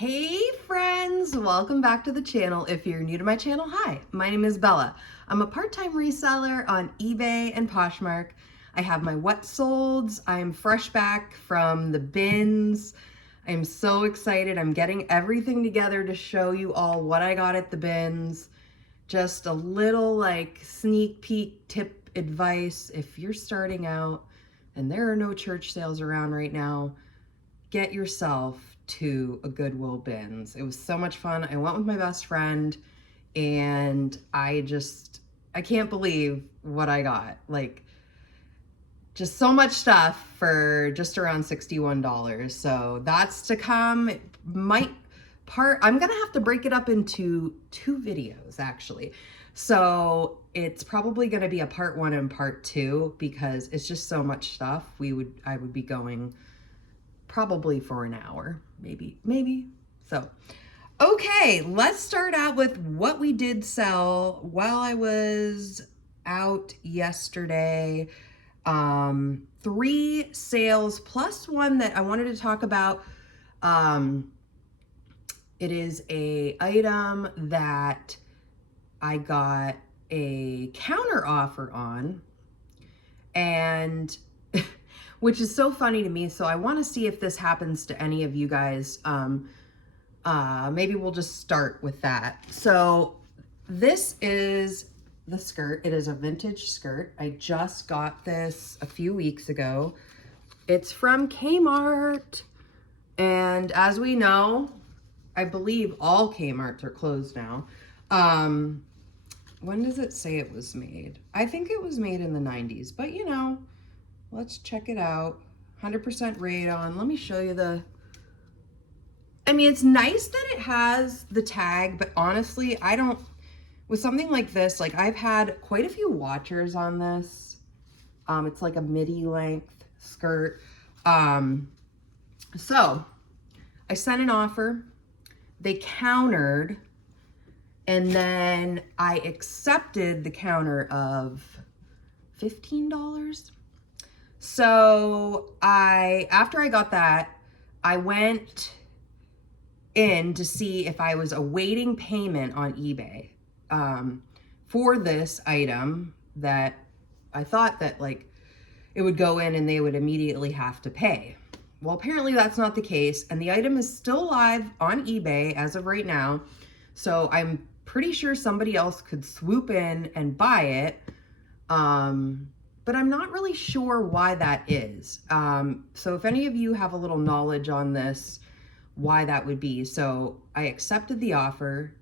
Hey friends, welcome back to the channel. If you're new to my channel, hi, my name is Bella. I'm a part-time reseller on eBay and Poshmark. I have my wet solds. I'm fresh back from the bins. I'm so excited. I'm getting everything together to show you all what I got at the bins. Just a little like sneak peek tip advice. If you're starting out and there are no church sales around right now, get yourself to a Goodwill bins. It was so much fun. I went with my best friend and I can't believe what I got. Like, just so much stuff for just around $61. So that's to come. I'm gonna have to break it up into two videos actually. So it's probably gonna be a part 1 and part 2 because it's just so much stuff. I would be going probably for an hour, maybe. So, okay, let's start out with what we did sell while I was out yesterday. 3 sales plus one that I wanted to talk about. It is a item that I got a counter offer on, and which is so funny to me. So I want to see if this happens to any of you guys. Maybe we'll just start with that. So this is the skirt. It is a vintage skirt. I just got this a few weeks ago. It's from Kmart. And as we know, I believe all Kmarts are closed now. When does it say it was made? I think it was made in the 90s, but you know, let's check it out. 100% radon. Let me show you it's nice that it has the tag, but honestly, with something like this, like I've had quite a few watchers on this. It's like a midi length skirt. So I sent an offer. They countered, and then I accepted the counter of $15. So after I got that, I went in to see if I was awaiting payment on eBay for this item that I thought that like it would go in and they would immediately have to pay. Well, apparently that's not the case, and the item is still live on eBay as of right now. So I'm pretty sure somebody else could swoop in and buy it. But I'm not really sure why that is. So if any of you have a little knowledge on this, why that would be. So I accepted the offer,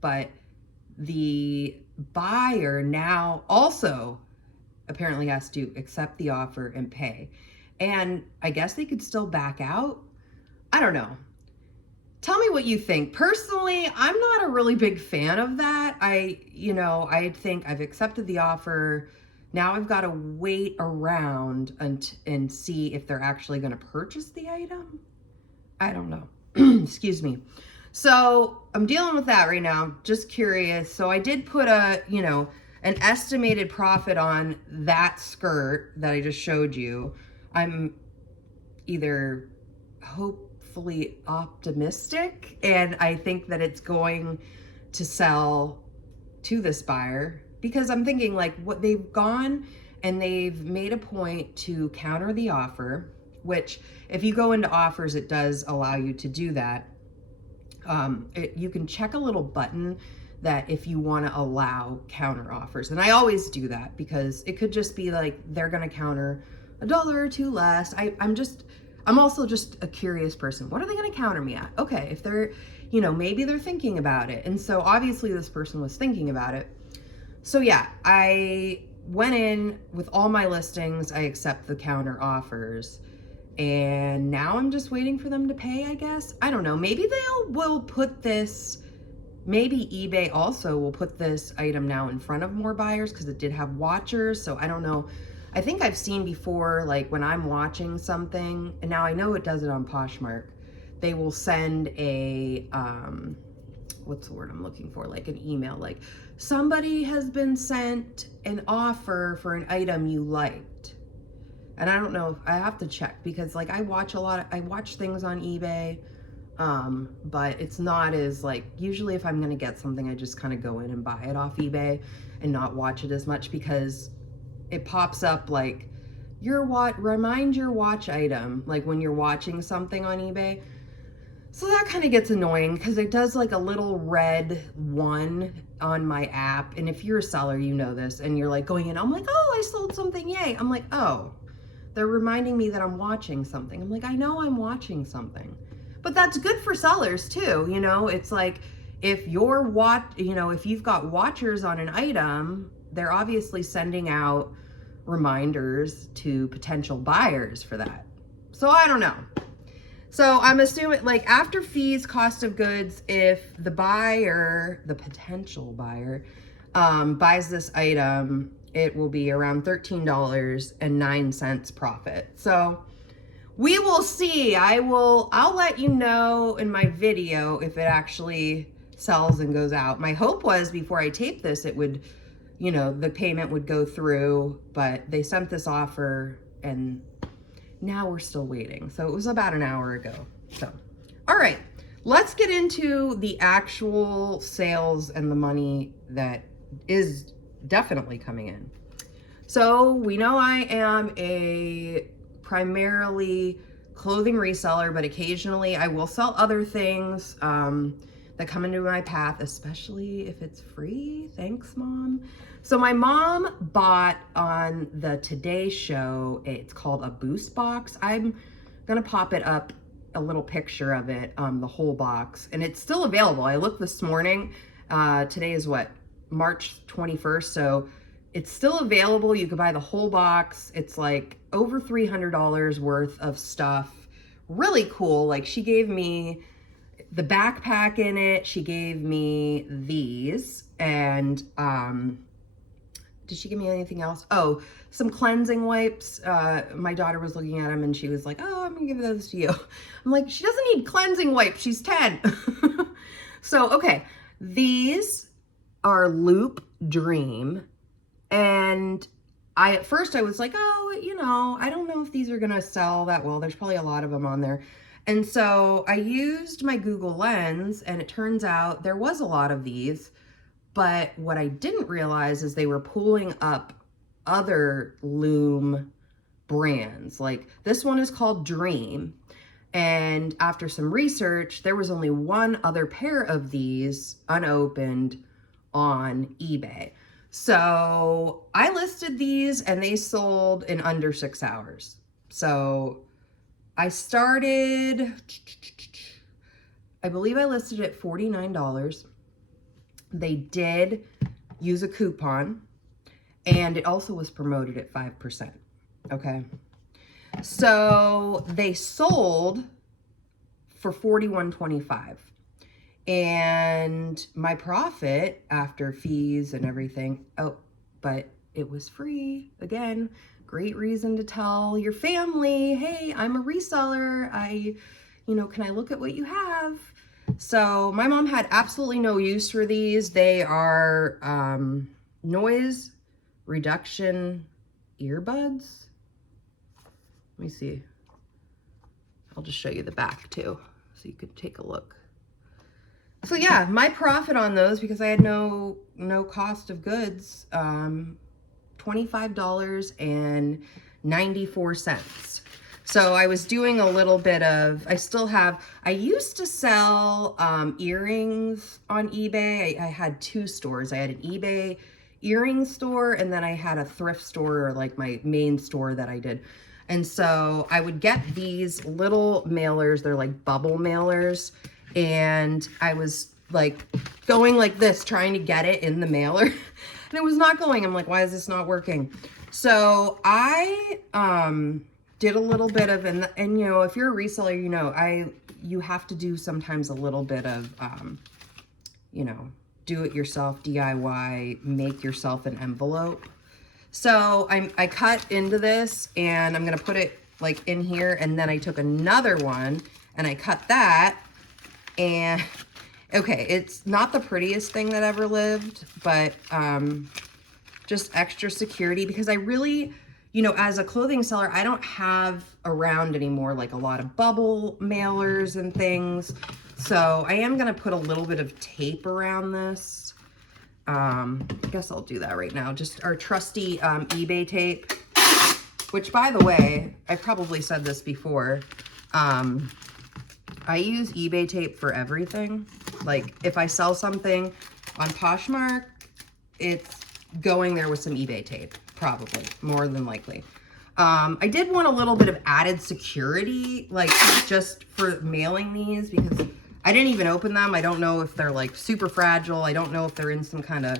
but the buyer now also apparently has to accept the offer and pay. And I guess they could still back out. I don't know. Tell me what you think. Personally, I'm not a really big fan of that. I think I've accepted the offer. Now I've got to wait around and see if they're actually going to purchase the item. I don't know. Excuse me. So I'm dealing with that right now. Just curious. So I did put an estimated profit on that skirt that I just showed you. I'm either hopefully optimistic, and I think that it's going to sell to this buyer, because I'm thinking like what they've gone and they've made a point to counter the offer, which if you go into offers, it does allow you to do that. You can check a little button that if you want to allow counter offers. And I always do that because it could just be like, they're going to counter $1 or $2 less. I'm also just a curious person. What are they going to counter me at? Okay, if they're, maybe they're thinking about it. And so obviously this person was thinking about it. So yeah, I went in with all my listings. I accept the counter offers. And now I'm just waiting for them to pay, I guess. I don't know. Maybe will put this, maybe eBay also will put this item now in front of more buyers because it did have watchers. So I don't know. I think I've seen before, like when I'm watching something, and now I know it does it on Poshmark, they will send a, what's the word I'm looking for? Like an email, like somebody has been sent an offer for an item you liked. And I don't know, I have to check because like I watch things on eBay. But it's not as like, usually if I'm going to get something, I just kind of go in and buy it off eBay and not watch it as much, because it pops up like remind your watch item, like when you're watching something on eBay. So that kind of gets annoying because it does like a little red one on my app. And if you're a seller, you know this, and you're like going in, I'm like, oh, I sold something, yay. I'm like, oh, they're reminding me that I'm watching something. I'm like, I know I'm watching something. But that's good for sellers too, you know? It's like if if you've got watchers on an item, they're obviously sending out reminders to potential buyers for that. So I don't know. So I'm assuming, like, after fees, cost of goods, if the potential buyer, buys this item, it will be around $13.09 profit. So we will see. I'll let you know in my video if it actually sells and goes out. My hope was before I tape this, it would, the payment would go through, but they sent this offer and now we're still waiting. So it was about an hour ago. So, all right, let's get into the actual sales and the money that is definitely coming in. So we know I am a primarily clothing reseller, but occasionally I will sell other things that come into my path, especially if it's free. Thanks, Mom. So my mom bought on the Today Show, it's called a boost box. I'm gonna pop it up, a little picture of it, the whole box, and it's still available. I looked this morning. Today is what, March 21st, so it's still available. You could buy the whole box. It's like over $300 worth of stuff. Really cool. Like, she gave me the backpack in it. She gave me these, and did she give me anything else? Oh, some cleansing wipes. My daughter was looking at them and she was like, oh, I'm gonna give those to you. I'm like, she doesn't need cleansing wipes. She's 10. So, okay. These are Loop Dream. And at first I was like, oh, I don't know if these are gonna sell that well. There's probably a lot of them on there. And so I used my Google Lens, and it turns out there was a lot of these. But what I didn't realize is they were pulling up other Loom brands. Like, this one is called Dream. And after some research, there was only one other pair of these unopened on eBay. So I listed these and they sold in under 6 hours. So I believe I listed it at $49. They did use a coupon, and it also was promoted at 5%. Okay. So they sold for $41.25. And my profit after fees and everything, but it was free. Again, great reason to tell your family, hey, I'm a reseller. Can I look at what you have? So my mom had absolutely no use for these. They are noise reduction earbuds. Let me see. I'll just show you the back too, so you could take a look. So yeah, my profit on those, because I had no cost of goods, $25.94. So I was doing a little bit of, I used to sell earrings on eBay. I had two stores. I had an eBay earring store, and then I had a thrift store, or like my main store that I did. And so I would get these little mailers. They're like bubble mailers. And I was like going like this, trying to get it in the mailer. And it was not going. I'm like, why is this not working? So I did a little bit of, and if you're a reseller, you have to do sometimes a little bit of, do it yourself, DIY, make yourself an envelope. So I cut into this, and I'm going to put it like in here. And then I took another one and I cut that. And okay, it's not the prettiest thing that ever lived, but just extra security, because I really, you know, as a clothing seller, I don't have around anymore like a lot of bubble mailers and things. So I am going to put a little bit of tape around this. I guess I'll do that right now. Just our trusty eBay tape, which, by the way, I probably said this before. I use eBay tape for everything. Like if I sell something on Poshmark, it's going there with some eBay tape, probably, more than likely. I did want a little bit of added security, like just for mailing these, because I didn't even open them. I don't know if they're like super fragile. I don't know if they're in some kind of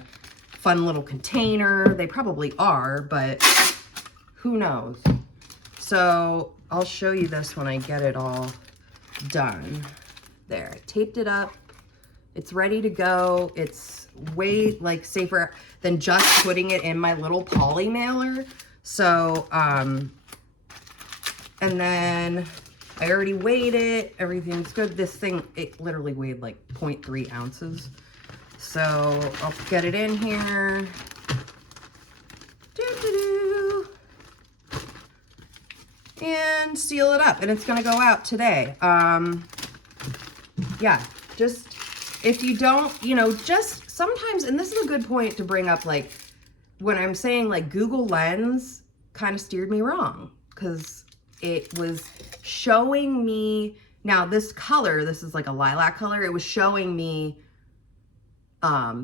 fun little container. They probably are, but who knows? So I'll show you this when I get it all done. There, I taped it up. It's ready to go. It's way like safer than just putting it in my little poly mailer. So, and then I already weighed it. Everything's good. This thing, it literally weighed like 0.3 ounces. So I'll get it in here. And seal it up. And it's going to go out today. Yeah, just if you don't, you know, just sometimes, and this is a good point to bring up, like when I'm saying like Google Lens kind of steered me wrong, because it was showing me, now this color, this is like a lilac color, it was showing me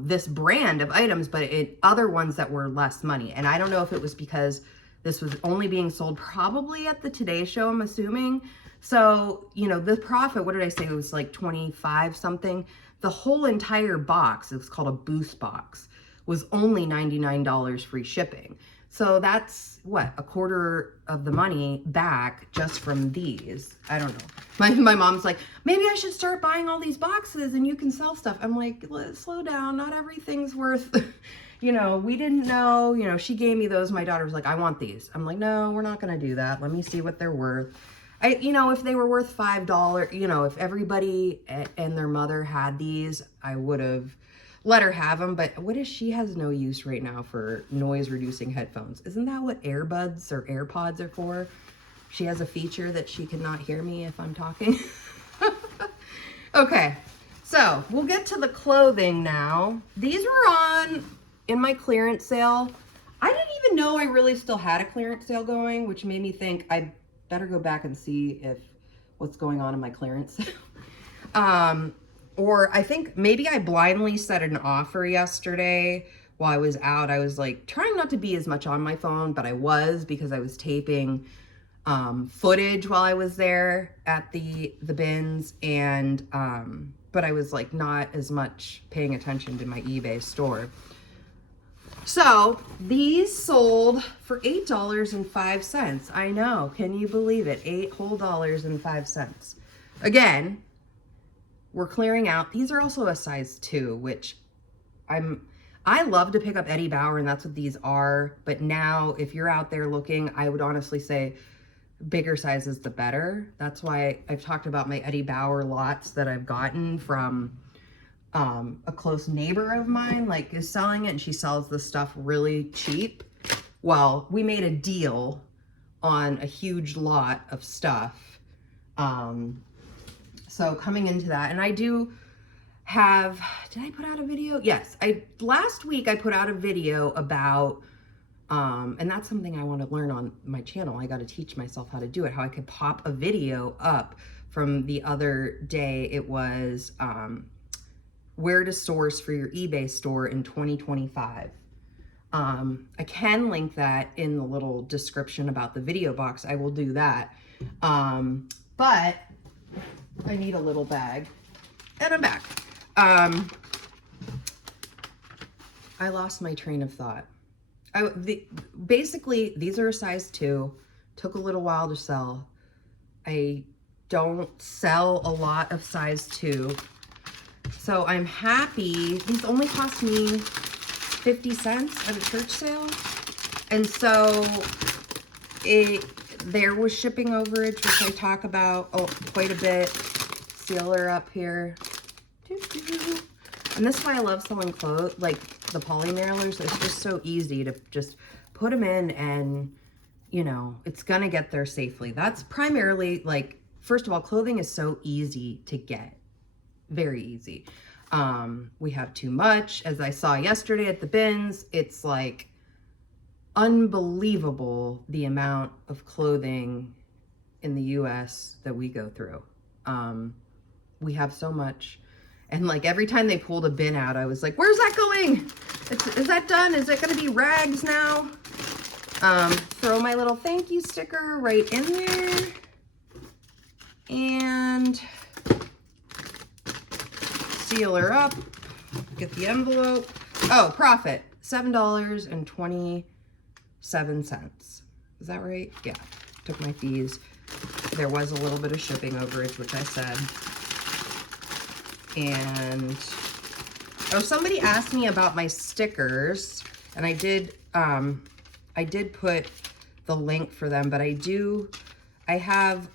this brand of items, but other ones that were less money. And I don't know if it was because this was only being sold probably at the Today Show, I'm assuming. So, you know, the profit, what did I say? It was like 25 something. The whole entire box, it was called a boost box, was only $99 free shipping. So that's what, a quarter of the money back just from these. I don't know. My mom's like, maybe I should start buying all these boxes and you can sell stuff. I'm like, slow down. Not everything's worth, you know, we didn't know, you know, she gave me those. My daughter was like, I want these. I'm like, no, we're not going to do that. Let me see what they're worth. You know, if they were worth $5, you know, if everybody and their mother had these, I would have let her have them. But what if she has no use right now for noise reducing headphones? Isn't that what earbuds or AirPods are for? She has a feature that she cannot hear me if I'm talking. Okay, so we'll get to the clothing now. These were on in my clearance sale. I didn't even know I really still had a clearance sale going, which made me think I better go back and see if what's going on in my clearance sale. Or I think maybe I blindly set an offer yesterday while I was out. I was like trying not to be as much on my phone, but I was, because I was taping footage while I was there at the bins, and but I was like not as much paying attention to my eBay store. So these sold for $8.05. I know, can you believe it? $8.05. Again, we're clearing out. These are also a size 2, which I love to pick up Eddie Bauer, and that's what these are. But now if you're out there looking, I would honestly say bigger sizes the better. That's why I've talked about my Eddie Bauer lots that I've gotten from a close neighbor of mine, like, is selling it, and she sells the stuff really cheap. Well, we made a deal on a huge lot of stuff. So coming into that, and I do have, did I put out a video? Yes, last week I put out a video about, and that's something I want to learn on my channel. I got to teach myself how to do it, how I could pop a video up from the other day. It was, where to source for your eBay store in 2025. I can link that in the little description about the video box. I will do that. But I need a little bag, and I'm back. I lost my train of thought. Basically, these are a size 2. Took a little while to sell. I don't sell a lot of size 2. So I'm happy. These only cost me 50 cents at a church sale. And so there was shipping overage, which I talk about quite a bit. Sealer up here. And this is why I love selling clothes, like the poly mailers. It's just so easy to just put them in and you know, it's gonna get there safely. That's primarily, like, first of all, clothing is so easy to get. Very easy. We have too much. As I saw yesterday at the bins, it's like unbelievable the amount of clothing in the US that we go through. We have so much. And like every time they pulled a bin out, I was like, where's that going? Is that done? Is it gonna be rags now? Throw my little thank you sticker right in there. And seal her up, get the envelope. Oh, profit, $7.27. Is that right? Yeah, took my fees. There was a little bit of shipping overage, which I said. And, oh, somebody asked me about my stickers, and I did put the link for them, but I have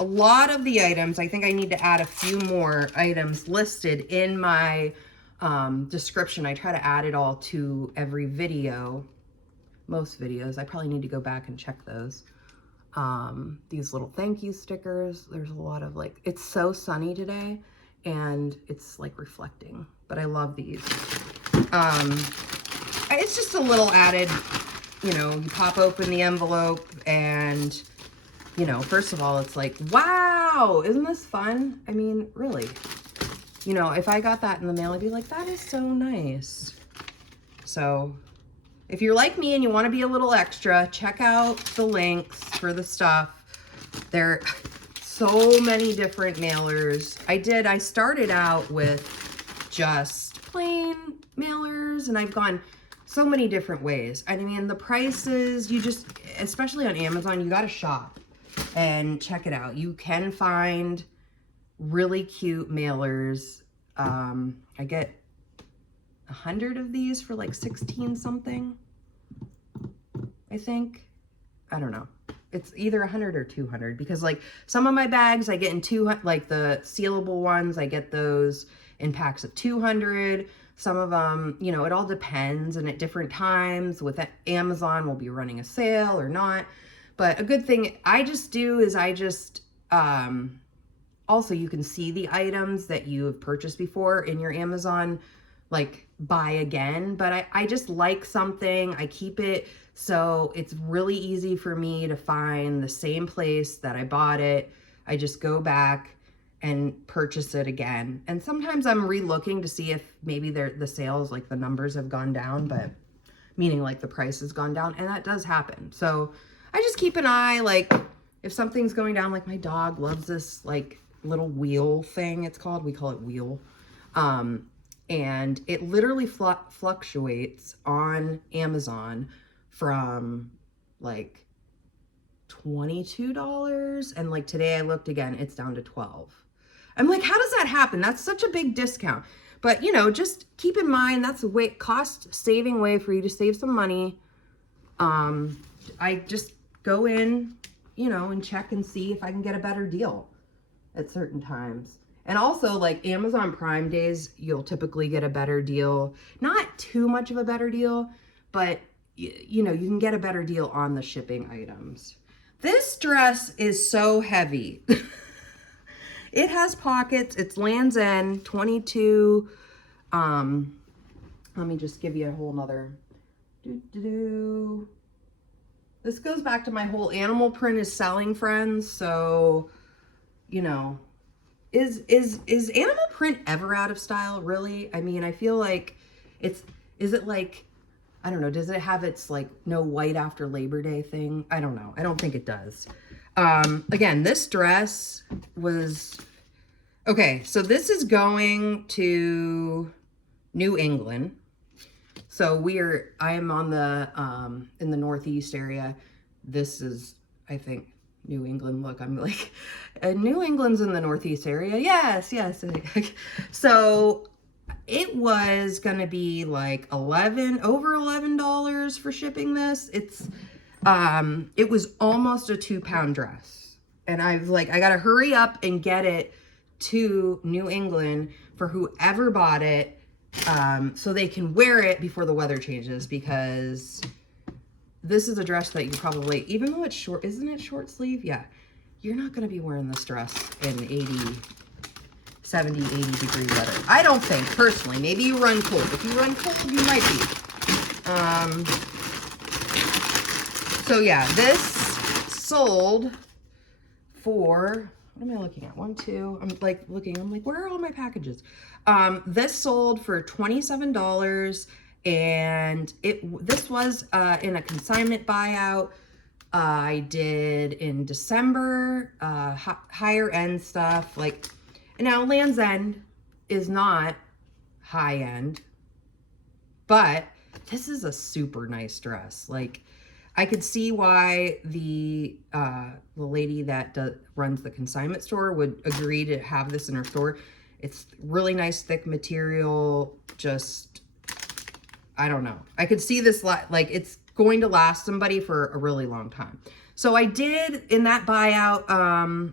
a lot of the items. I think I need to add a few more items listed in my description. I try to add it all to every video, most videos. I probably need to go back and check those. These little thank you stickers. There's a lot of like, it's so sunny today and it's like reflecting, but I love these. It's just a little added, you know, you pop open the envelope and, you know, first of all, it's like, wow, isn't this fun? I mean, really, you know, if I got that in the mail, I'd be like, that is so nice. So if you're like me and you want to be a little extra, check out the links for the stuff. There are so many different mailers. I started out with just plain mailers, and I've gone so many different ways. I mean, the prices, you just, especially on Amazon, you got to shop and check it out. You can find really cute mailers. I get 100 of these for like 16 something, I think. I don't know. It's either 100 or 200 because like some of my bags I get in 200, like the sealable ones, I get those in packs of 200. Some of them, you know, it all depends, and at different times with Amazon we'll be running a sale or not. But a good thing I just do is also you can see the items that you have purchased before in your Amazon, like buy again. But I just like something, I keep it so it's really easy for me to find the same place that I bought it. I just go back and purchase it again. And sometimes I'm re-looking to see if maybe the sales, like the numbers have gone down, but meaning like the price has gone down, and that does happen. So I just keep an eye, like if something's going down, like my dog loves this like little wheel thing, it's called, we call it wheel. And it literally fluctuates on Amazon from like $22, and like today I looked again, it's down to 12. I'm like, how does that happen? That's such a big discount. But you know, just keep in mind that's a cost saving way for you to save some money. I just go in, you know, and check and see if I can get a better deal at certain times. And also like Amazon Prime days, you'll typically get a better deal. Not too much of a better deal, but you know, you can get a better deal on the shipping items. This dress is so heavy. It has pockets. It's Land's End 22. Let me just give you a whole nother. This goes back to my whole animal print is selling, friends. So, you know, is animal print ever out of style, really? I mean, I feel like is it like, I don't know, does it have its like no white after Labor Day thing? I don't know. I don't think it does. Again, this dress was, okay, so this is going to New England. So I am on the, in the Northeast area. This is, I think, New England. Look, I'm like, New England's in the Northeast area. Yes. So it was gonna be like over $11 for shipping this. It was almost a 2-pound dress. And I was like, I gotta hurry up and get it to New England for whoever bought it, so they can wear it before the weather changes, because this is a dress that you probably, even though it's short, isn't it short sleeve? Yeah. You're not going to be wearing this dress in 70, 80 degree weather. I don't think, personally. Maybe you run cold. If you run cold, you might be. So yeah, this sold for, what am I looking at? 1, 2, I'm like, where are all my packages? This sold for $27, and this was in a consignment buyout. I did in December, higher end stuff. Like, now Land's End is not high end, but this is a super nice dress. Like, I could see why the lady that runs the consignment store would agree to have this in her store. It's really nice, thick material. Just, I don't know. I could see this, like, it's going to last somebody for a really long time. So I did, in that buyout,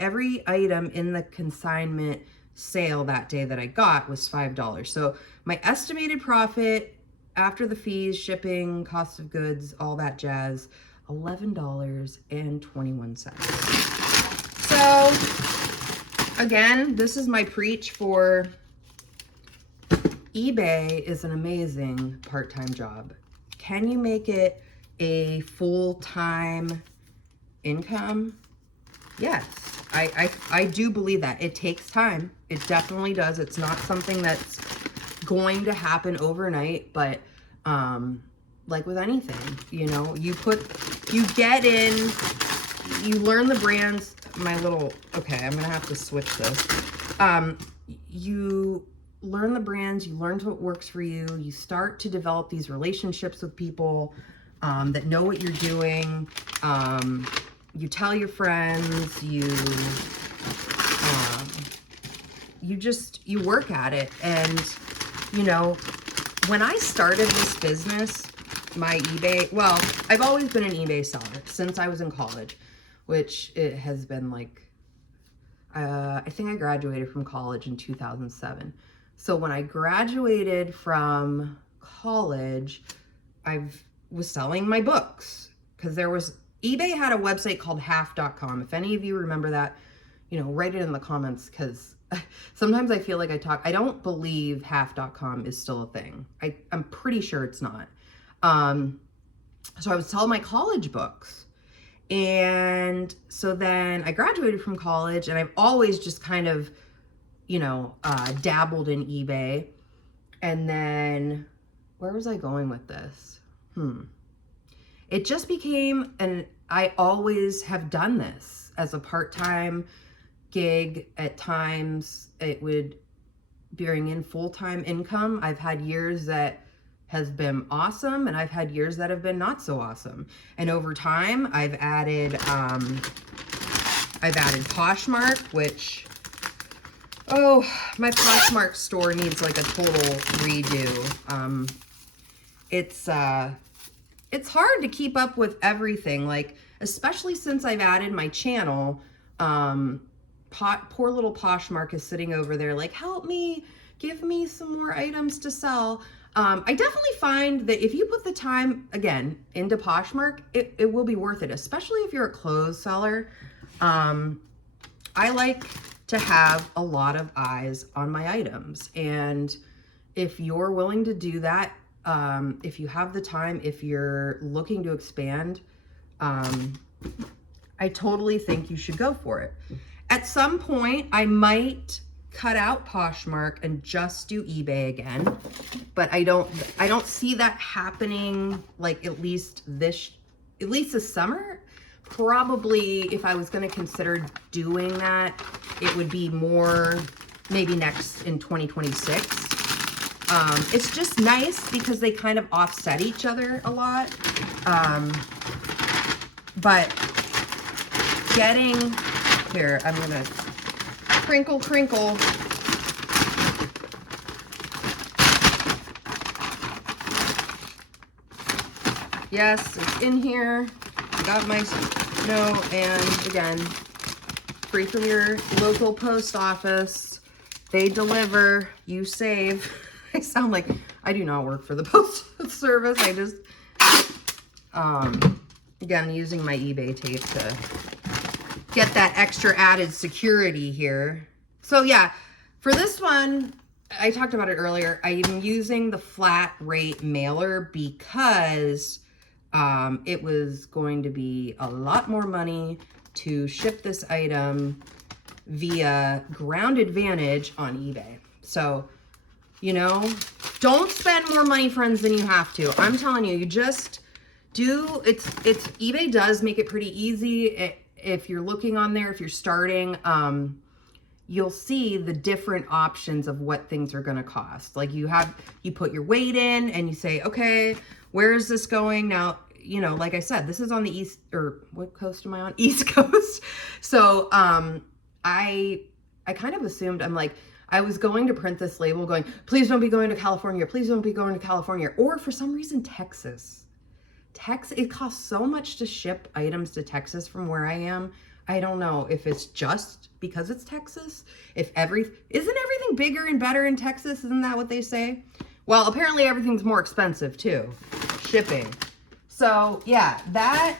every item in the consignment sale that day that I got was $5. So my estimated profit after the fees, shipping, cost of goods, all that jazz, $11.21. So again, this is my preach for eBay is an amazing part-time job. Can you make it a full-time income? Yes, I do believe that. It takes time. It definitely does. It's not something that's going to happen overnight, but like with anything, you know, you get in, you learn the brands. Okay, I'm gonna have to switch this. You learn the brands, you learn what works for you, you start to develop these relationships with people that know what you're doing. You tell your friends, you work at it. And, you know, when I started this business, my eBay, well, I've always been an eBay seller since I was in college, which it has been like, I think I graduated from college in 2007. So when I graduated from college, I was selling my books because eBay had a website called half.com. If any of you remember that, you know, write it in the comments, because sometimes I feel like I don't believe half.com is still a thing. I'm pretty sure it's not. So I would sell my college books. And so then I graduated from college, and I've always just kind of, you know, dabbled in eBay. And then where was I going with this? It just became, and I always have done this as a part-time gig. At times it would bring in full-time income. I've had years that has been awesome, and I've had years that have been not so awesome. And over time, I've added Poshmark, which, oh, my Poshmark store needs like a total redo. It's hard to keep up with everything, like, especially since I've added my channel. Poor little Poshmark is sitting over there like, help me, give me some more items to sell. I definitely find that if you put the time, again, into Poshmark, it will be worth it, especially if you're a clothes seller. I like to have a lot of eyes on my items. And if you're willing to do that, if you have the time, if you're looking to expand, I totally think you should go for it. At some point, I might cut out Poshmark and just do eBay again, but I don't see that happening, like, at least this summer. Probably if I was going to consider doing that, it would be more maybe next in 2026. It's just nice because they kind of offset each other a lot. But getting here, I'm gonna crinkle. Yes, it's in here. I got my note, and again, free from your local post office. They deliver, you save. I sound like I do not work for the postal service. I just Again, using my eBay tape to get that extra added security here. So yeah, for this one, I talked about it earlier. I am using the flat rate mailer because it was going to be a lot more money to ship this item via Ground Advantage on eBay. So, you know, don't spend more money, friends, than you have to. I'm telling you, you just do. It's eBay does make it pretty easy. If you're looking on there, if you're starting, you'll see the different options of what things are going to cost. Like you put your weight in and you say, okay, where is this going? Now, you know, like I said, this is on the east, or what coast am I on? East Coast. So, I kind of assumed, I'm like, I was going to print this label going, please don't be going to California. Please don't be going to California. Or for some reason, Texas. It costs so much to ship items to Texas from where I am. I don't know if it's just because it's Texas. Isn't everything bigger and better in Texas? Isn't that what they say? Well, apparently everything's more expensive too. Shipping. So yeah, that,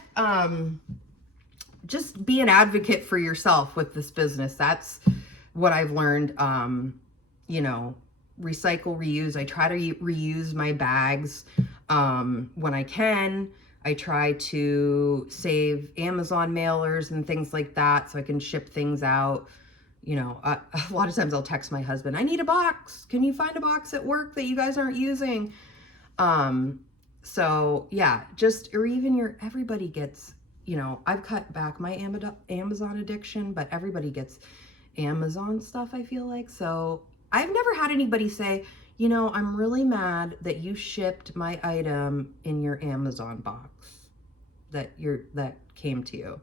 just be an advocate for yourself with this business. That's what I've learned. You know, recycle, reuse. I try to reuse my bags when I can. I try to save Amazon mailers and things like that so I can ship things out. You know, a lot of times I'll text my husband, I need a box. Can you find a box at work that you guys aren't using? So yeah, or even everybody gets, you know, I've cut back my Amazon addiction, but everybody gets Amazon stuff, I feel like. So I've never had anybody say, you know, I'm really mad that you shipped my item in your Amazon box that came to you.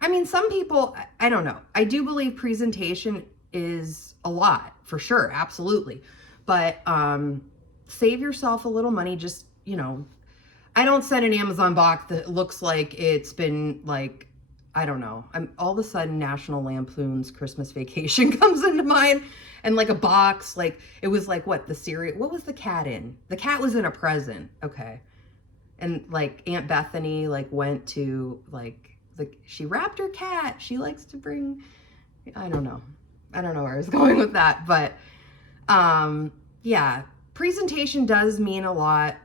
I mean, some people, I don't know. I do believe presentation is a lot, for sure, absolutely. But save yourself a little money. Just, you know, I don't send an Amazon box that looks like it's been like, I don't know. All of a sudden National Lampoon's Christmas Vacation comes into mind, and like a box, like it was like what was the cat in? The cat was in a present. Okay. And like Aunt Bethany like went to she wrapped her cat. She likes to bring, I don't know where I was going with that, but yeah, presentation does mean a lot,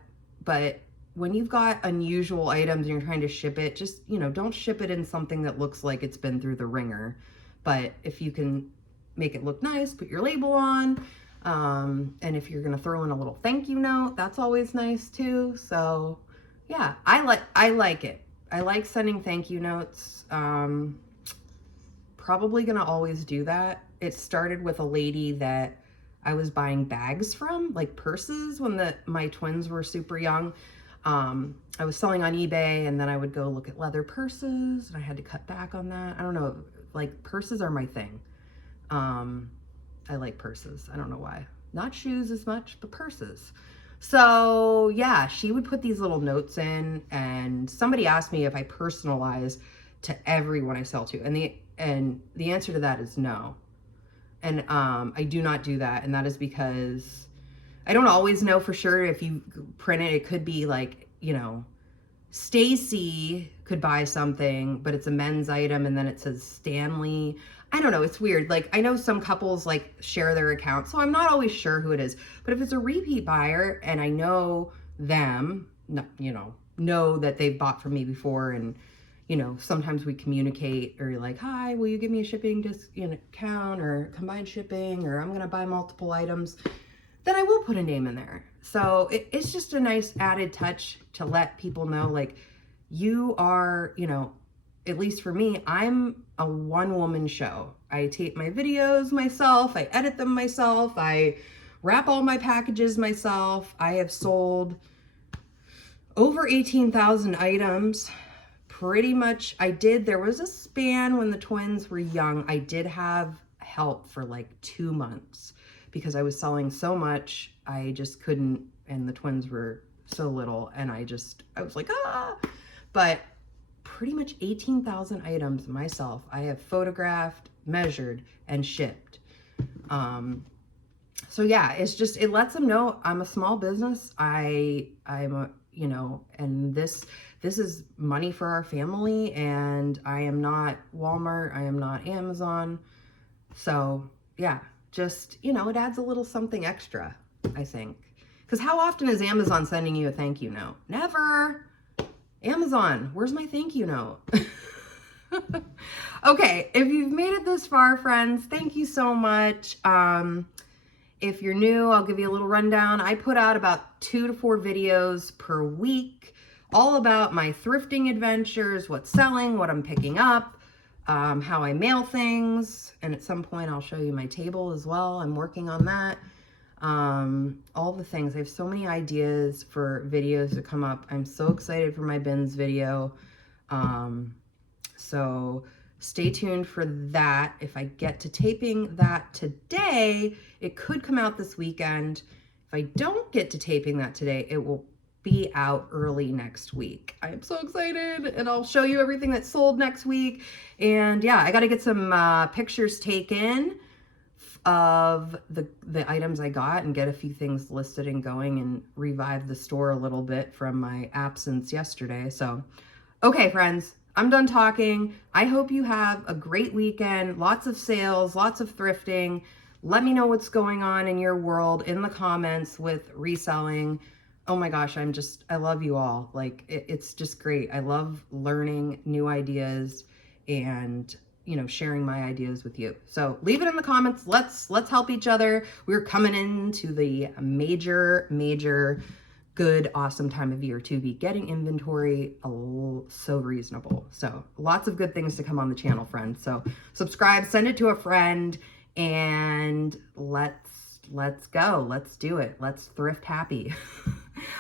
but when you've got unusual items and you're trying to ship it, just, you know, don't ship it in something that looks like it's been through the ringer. But if you can make it look nice, put your label on, and if you're gonna throw in a little thank you note, that's always nice too. So yeah, I like it. I like sending thank you notes. Probably gonna always do that. It started with a lady that I was buying bags from, like purses, when my twins were super young. I was selling on eBay, and then I would go look at leather purses, and I had to cut back on that. I don't know, like purses are my thing. I like purses. I don't know why. Not shoes as much, but purses. So yeah, she would put these little notes in, and somebody asked me if I personalize to everyone I sell to, and the answer to that is no. And I do not do that, and that is because I don't always know for sure. If you print it, it could be like, you know, Stacy could buy something, but it's a men's item, and then it says Stanley. I don't know. It's weird. Like, I know some couples like share their account, so I'm not always sure who it is. But if it's a repeat buyer and I know them, you know that they've bought from me before, and, you know, sometimes we communicate, or you're like, hi, will you give me a shipping discount or combined shipping, or I'm going to buy multiple items, then I will put a name in there. So it's just a nice added touch to let people know, like, you are, you know, at least for me, I'm a one-woman show. I tape my videos myself. I edit them myself. I wrap all my packages myself. I have sold over 18,000 items. Pretty much, there was a span when the twins were young. I did have help for like 2 months because I was selling so much. I just couldn't, and the twins were so little, and I was like, but pretty much 18,000 items myself. I have photographed, measured, and shipped. So yeah, it lets them know I'm a small business. I'm a, you know, and this is money for our family, and I am not Walmart, I am not Amazon. So yeah, just, you know, it adds a little something extra, I think. Because how often is Amazon sending you a thank you note? Never. Amazon, where's my thank you note? Okay, if you've made it this far, friends, thank you so much. If you're new, I'll give you a little rundown. I put out about 2 to 4 videos per week, all about my thrifting adventures, what's selling, what I'm picking up, how I mail things, and at some point I'll show you my table as well. I'm working on that. All the things. I have so many ideas for videos to come up. I'm so excited for my bins video. So stay tuned for that. If I get to taping that today, it could come out this weekend. If I don't get to taping that today, it will be out early next week. I'm so excited, and I'll show you everything that's sold next week. And yeah, I got to get some pictures taken of the items I got and get a few things listed and going and revive the store a little bit from my absence yesterday. So, okay, friends, I'm done talking. I hope you have a great weekend, lots of sales, lots of thrifting. Let me know what's going on in your world in the comments with reselling. Oh my gosh, I love you all. Like, it's just great. I love learning new ideas and, you know, sharing my ideas with you. So leave it in the comments. Let's help each other. We're coming into the major good, awesome time of year to be getting inventory so reasonable. So lots of good things to come on the channel, friends. So subscribe, send it to a friend, and let's go. Let's do it. Let's thrift happy.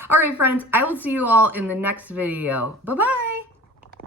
All right, friends, I will see you all in the next video. Bye-bye.